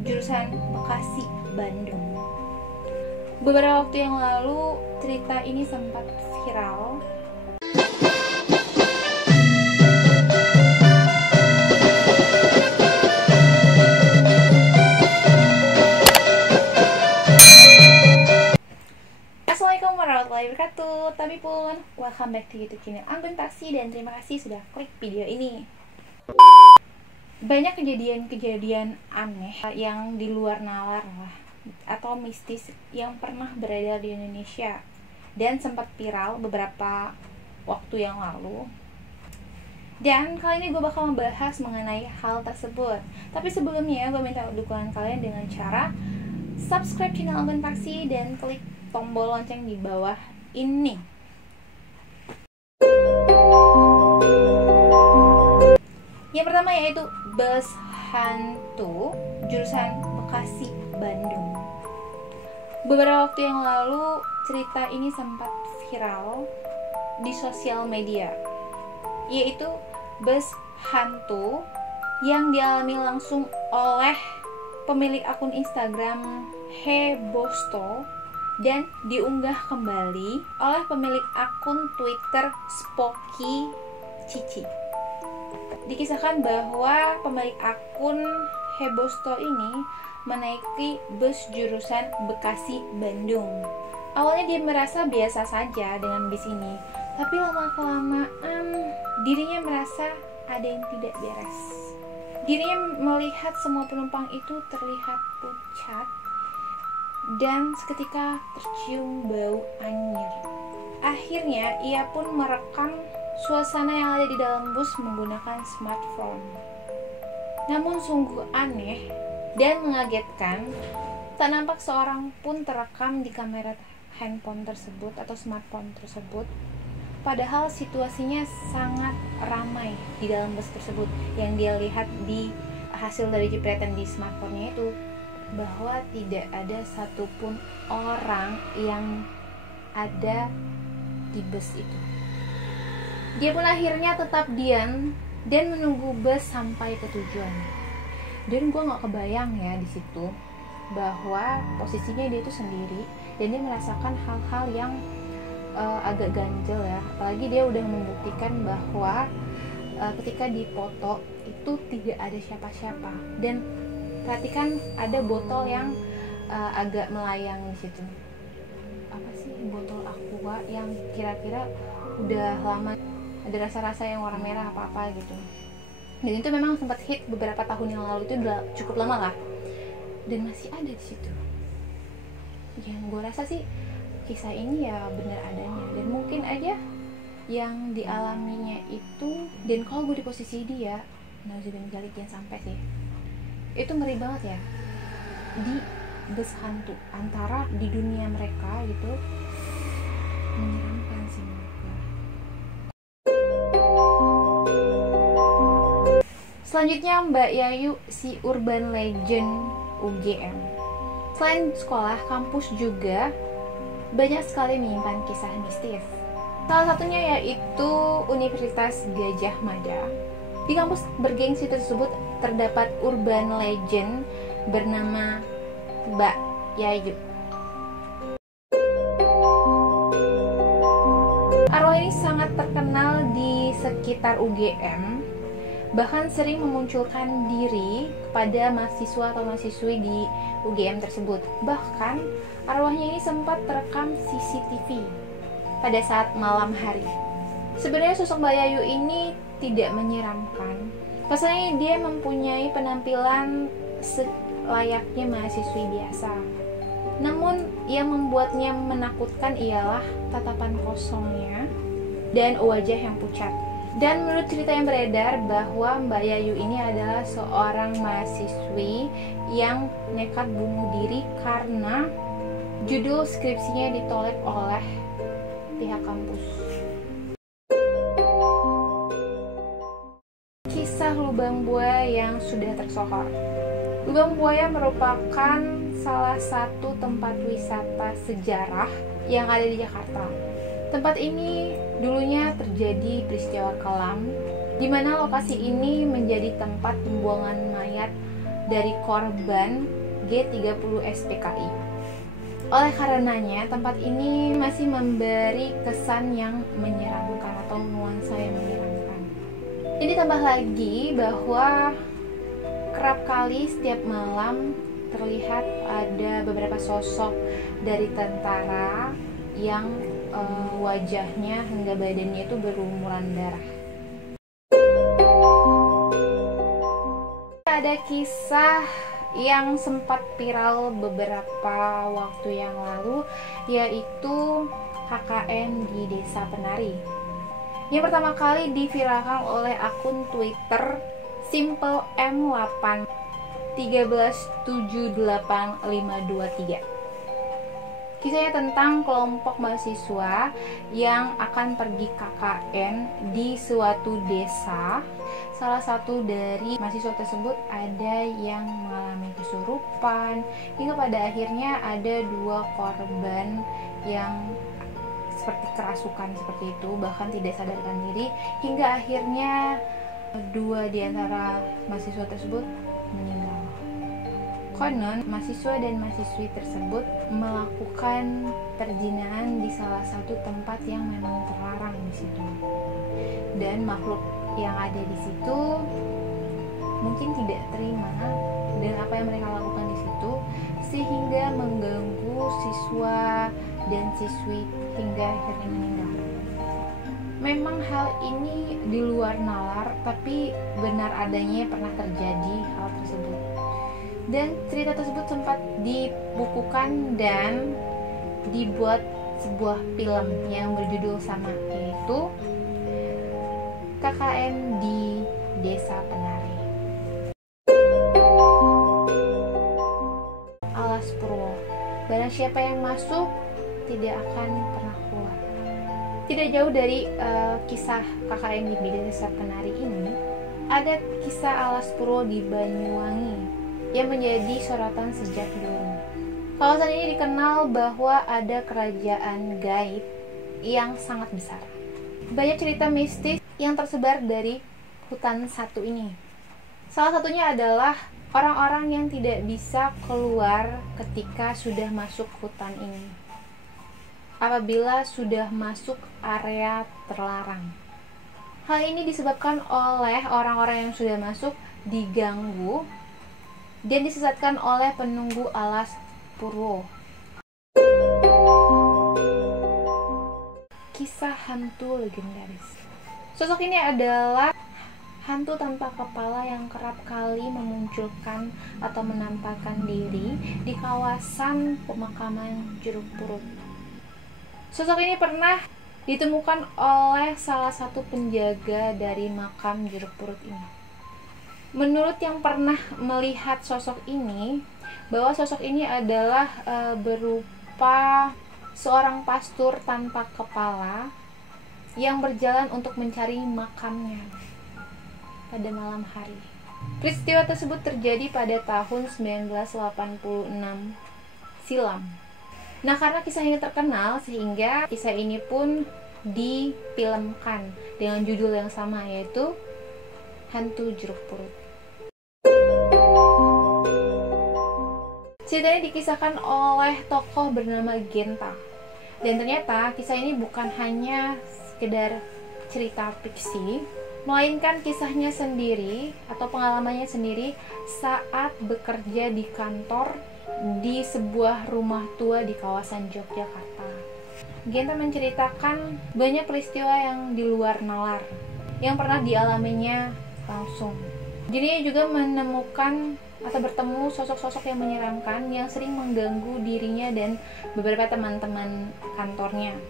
jurusan Bekasi, Bandung. Beberapa waktu yang lalu cerita ini sempat viral. Assalamualaikum warahmatullahi wabarakatuh. Tapi pun, welcome back to YouTube channel Anggun Taksi, dan terima kasih sudah klik video ini. Banyak kejadian-kejadian aneh yang di luar nalar lah, atau mistis yang pernah beredar di Indonesia dan sempat viral beberapa waktu yang lalu. Dan kali ini gue bakal membahas mengenai hal tersebut. Tapi sebelumnya gue minta dukungan kalian dengan cara subscribe channel Anggun Taksi dan klik tombol lonceng di bawah ini. Yang pertama yaitu bus hantu jurusan Bekasi, Bandung. Beberapa waktu yang lalu cerita ini sempat viral di sosial media, yaitu bus hantu yang dialami langsung oleh pemilik akun Instagram Hebosto dan diunggah kembali oleh pemilik akun Twitter Spoky Cici. Dikisahkan bahwa pemilik akun Hebosto ini menaiki bus jurusan Bekasi, Bandung. Awalnya dia merasa biasa saja dengan bis ini, tapi lama-kelamaan dirinya merasa ada yang tidak beres. Dirinya melihat semua penumpang itu terlihat pucat dan seketika tercium bau anyir. Akhirnya ia pun merekam suasana yang ada di dalam bus menggunakan smartphone. Namun sungguh aneh dan mengagetkan, tak nampak seorang pun terekam di kamera handphone tersebut atau smartphone tersebut. Padahal situasinya sangat ramai di dalam bus tersebut. Yang dia lihat di hasil dari jepretan di smartphone-nya itu, bahwa tidak ada satupun orang yang ada di bus itu. Dia pun akhirnya tetap diam dan menunggu bus sampai ke tujuan. Dan gue nggak kebayang ya di situ bahwa posisinya dia itu sendiri dan dia merasakan hal-hal yang agak ganjel ya. Apalagi dia udah membuktikan bahwa ketika dipoto itu tidak ada siapa-siapa. Dan perhatikan ada botol yang agak melayang di situ. Apa sih, botol aqua yang kira-kira udah lama ada rasa-rasa yang warna merah apa-apa gitu. Dan itu memang sempat hit beberapa tahun yang lalu, itu udah cukup lama lah. Dan masih ada di situ. Yang gue rasa sih kisah ini ya benar adanya, dan mungkin aja yang dialaminya itu, dan kalau gue di posisi dia, nauzubillah jangan sampai sih. Itu ngeri banget ya, di bus hantu antara di dunia mereka gitu, menyeramkan sih menurut gue. Selanjutnya Mbak Yayu, si urban legend UGM. Selain sekolah, kampus juga banyak sekali menyimpan kisah mistis. Salah satunya yaitu Universitas Gadjah Mada. Di kampus bergengsi tersebut terdapat urban legend bernama Mbak Yayu. Arwah ini sangat terkenal di sekitar UGM, bahkan sering memunculkan diri kepada mahasiswa atau mahasiswi di UGM tersebut. Bahkan arwahnya ini sempat terekam CCTV pada saat malam hari. Sebenarnya sosok Mbak Yayu ini tidak menyeramkan. Pasalnya dia mempunyai penampilan selayaknya mahasiswi biasa. Namun yang membuatnya menakutkan ialah tatapan kosongnya dan wajah yang pucat. Dan menurut cerita yang beredar bahwa Mbak Yayu ini adalah seorang mahasiswi yang nekat bunuh diri karena judul skripsinya ditolak oleh pihak kampus. Kisah lubang buaya yang sudah tersohor. Lubang buaya merupakan salah satu tempat wisata sejarah yang ada di Jakarta. Tempat ini dulunya terjadi peristiwa kelam, di mana lokasi ini menjadi tempat pembuangan mayat dari korban G30 SPKI. Oleh karenanya, tempat ini masih memberi kesan yang menyeramkan atau nuansa yang menyeramkan. Jadi tambah lagi bahwa kerap kali setiap malam terlihat ada beberapa sosok dari tentara yang wajahnya hingga badannya itu berlumuran darah. Ada kisah yang sempat viral beberapa waktu yang lalu, yaitu KKN di Desa Penari. Yang pertama kali diviralkan oleh akun Twitter Simple M8 1378523. Kisahnya tentang kelompok mahasiswa yang akan pergi KKN di suatu desa. Salah satu dari mahasiswa tersebut ada yang mengalami kesurupan, hingga pada akhirnya ada 2 korban yang seperti kerasukan seperti itu, bahkan tidak sadarkan diri, hingga akhirnya 2 di antara mahasiswa tersebut meninggal. Konon, mahasiswa dan mahasiswi tersebut melakukan perzinaan di salah satu tempat yang memang terlarang di situ. Dan makhluk yang ada di situ mungkin tidak terima dengan apa yang mereka lakukan di situ, sehingga mengganggu siswa dan siswi hingga akhirnya meninggal. Memang hal ini di luar nalar, tapi benar adanya pernah terjadi hal tersebut. Dan cerita tersebut sempat dibukukan dan dibuat sebuah film yang berjudul sama, yaitu KKN di Desa Penari. Alas Purwo, barang siapa yang masuk tidak akan pernah keluar. Tidak jauh dari kisah KKN di Desa Penari ini, ada kisah Alas Purwo di Banyuwangi yang menjadi sorotan sejak dulu. Kawasan ini dikenal bahwa ada kerajaan gaib yang sangat besar. Banyak cerita mistis yang tersebar dari hutan satu ini. Salah satunya adalah orang-orang yang tidak bisa keluar ketika sudah masuk hutan ini, apabila sudah masuk area terlarang. Hal ini disebabkan oleh orang-orang yang sudah masuk diganggu dan disesatkan oleh penunggu Alas Purwo. Kisah hantu legendaris. Sosok ini adalah hantu tanpa kepala yang kerap kali memunculkan atau menampakkan diri di kawasan pemakaman Jeruk Purut. Sosok ini pernah ditemukan oleh salah satu penjaga dari makam Jeruk Purut ini. Menurut yang pernah melihat sosok ini, bahwa sosok ini adalah berupa seorang pastur tanpa kepala yang berjalan untuk mencari makamnya pada malam hari. Peristiwa tersebut terjadi pada tahun 1986 silam. Nah, karena kisah ini terkenal, sehingga kisah ini pun difilmkan dengan judul yang sama, yaitu Hantu Jeruk Purut. Cerita ini dikisahkan oleh tokoh bernama Genta. Dan ternyata kisah ini bukan hanya sekedar cerita fiksi, melainkan kisahnya sendiri atau pengalamannya sendiri saat bekerja di kantor di sebuah rumah tua di kawasan Yogyakarta. Genta menceritakan banyak peristiwa yang di luar nalar yang pernah dialaminya langsung. Dirinya juga menemukan atau bertemu sosok-sosok yang menyeramkan yang sering mengganggu dirinya dan beberapa teman-teman kantornya,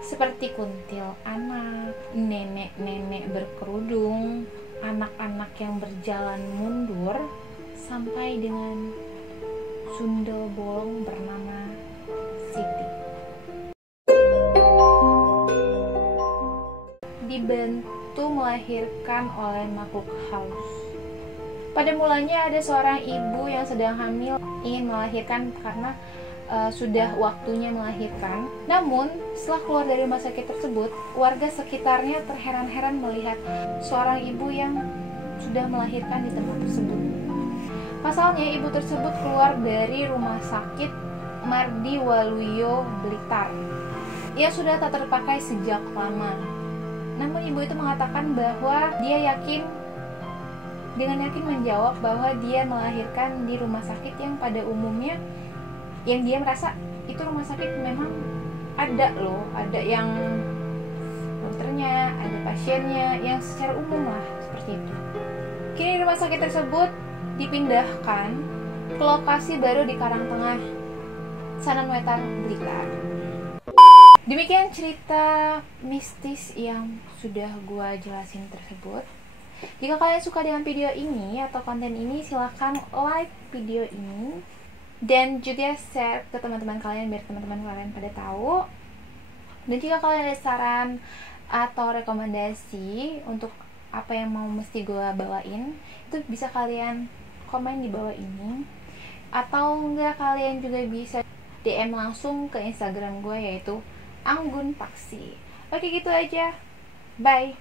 seperti kuntil anak, nenek-nenek berkerudung, anak-anak yang berjalan mundur, sampai dengan sundel bolong bernama Siti. Dibantu melahirkan oleh makhluk halus. Pada mulanya ada seorang ibu yang sedang hamil ingin melahirkan karena sudah waktunya melahirkan. Namun setelah keluar dari rumah sakit tersebut, warga sekitarnya terheran-heran melihat seorang ibu yang sudah melahirkan di tempat tersebut. Pasalnya, ibu tersebut keluar dari rumah sakit Mardi Waluyo, Blitar yang sudah tak terpakai sejak lama. Namun ibu itu mengatakan bahwa dia dengan yakin menjawab bahwa dia melahirkan di rumah sakit yang pada umumnya yang dia merasa itu rumah sakit memang ada yang dokternya, ada pasiennya, yang secara umum lah seperti itu. Kini rumah sakit tersebut dipindahkan ke lokasi baru di Karangtengah, Sananwetan, Blitar. Demikian cerita mistis yang sudah gua jelasin tersebut. Jika kalian suka dengan video ini atau konten ini, silahkan like video ini dan juga share ke teman-teman kalian biar teman-teman kalian pada tahu. Dan jika kalian ada saran atau rekomendasi untuk apa yang mau mesti gue bawain, itu bisa kalian komen di bawah ini, atau enggak kalian juga bisa DM langsung ke Instagram gue, yaitu Anggun Paksi. Oke, gitu aja, bye.